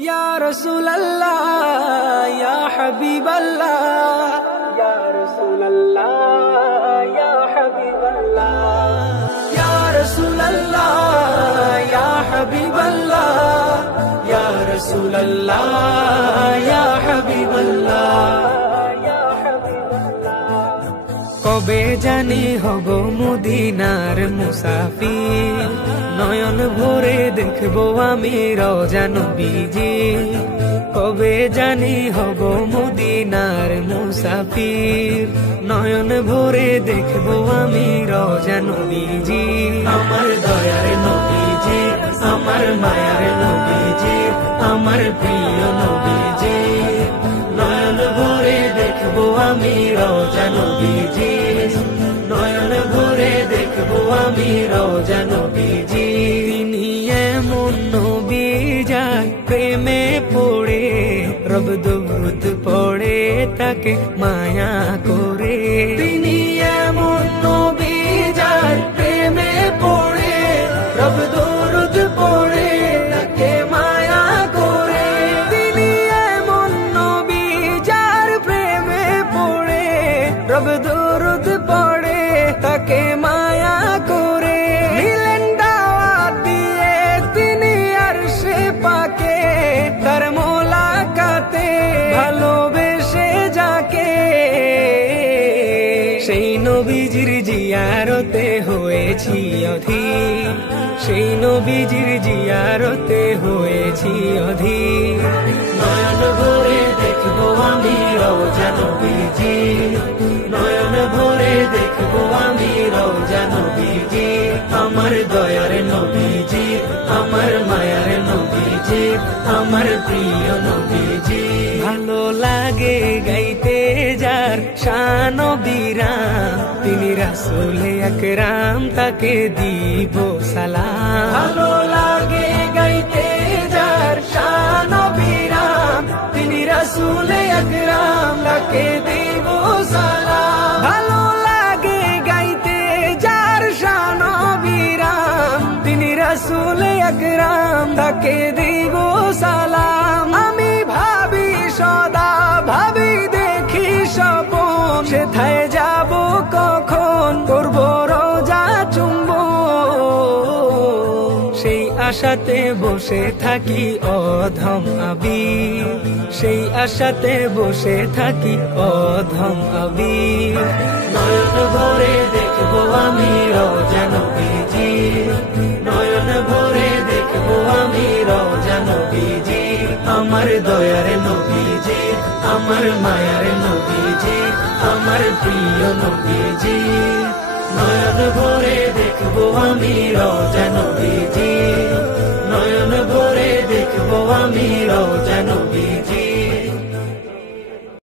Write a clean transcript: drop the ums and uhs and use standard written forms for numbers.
या रसूल अल्लाह या हबीब अल्लाह, या रसूल अल्लाह या हबीब अल्लाह, या रसूल अल्लाह या हबीब अल्लाह, या रसूल अल्लाह या हबीब अल्लाह। কবে জানি হব মদিনার মুসাফির, নয়ন ভরে দেখবো আমি রওজা নবীজি। কবে জানি হব মদিনার মুসাফির, নয়ন ভরে দেখবো আমি রওজা নবীজি। আমার দয়ার নবীজি, আমার মায়ার নবীজি, আমার প্রিয় নবীজি। নয়ন ভরে দেখবো আমি রওজা নবীজি, নয়ন ভরে দেখবো আমি রওজা নবীজি। তিনি এমন নবী যার প্রেমে পড়ে রব দরুদ পড়ে তাকে মায়া করে। তিনি এমন নবী যার প্রেমে পড়ে রব দরুদ পড়ে তাকে মায়া করে। তিনি এমন নবী যার প্রেমে পড়ে রব দরুদ পড়ে তাকে মায়া করে। নিলেন দাওয়াত দিয়ে তিনি আরশে পাকে, তার মোলাকাতে ভালোবেসে যাকে। সেই নবীজির জিয়ারতে হয়েছি অধীর, সেই নবীজির জিয়ারতে হয়েছি অধীর। নয়ন ভরে দেখবো আমি রওজা নবীজি, নয়ন ভরে দেখবো আমি রওজা নবীজি। আমার দয়ার নবীজি, আমার মায়ার নবীজি, আমার প্রিয় নবীজি। ভালো লাগে গাইতে যার শান বিরাম, তিনি রাসূলে আকরাম তাকে দিব সালাম। ভালো লাগে গাইতে যার শান বিরাম, তিনি রাসূলে আকরাম তাকে দিব সালাম। ভালো লাগে গাইতে যার শান বিরাম, তিনি রাসূলে আকরাম তাকে দিব সালাম। আমি ভাবি সদা ভাবি দেখি স্বপন, সেথায় যাব কখন করব রওজা চুম্বন। সেই আশাতে বসে থাকি অধম আবির, সেই আশাতে বসে থাকি অধম আবির। নয়ন ভরে দেখবো আমি রওজা নবীজি, নয়ন ভরে দেখবো আমি রওজা নবীজি। আমার দয়ার নবীজি, আমার মায়ার নবীজি, আমার প্রিয় নবীজি। নয়ন ভরে দেখবো আমি রওজা নবীজি, নয়ন ভরে দেখবো আমি রওজা নবীজি।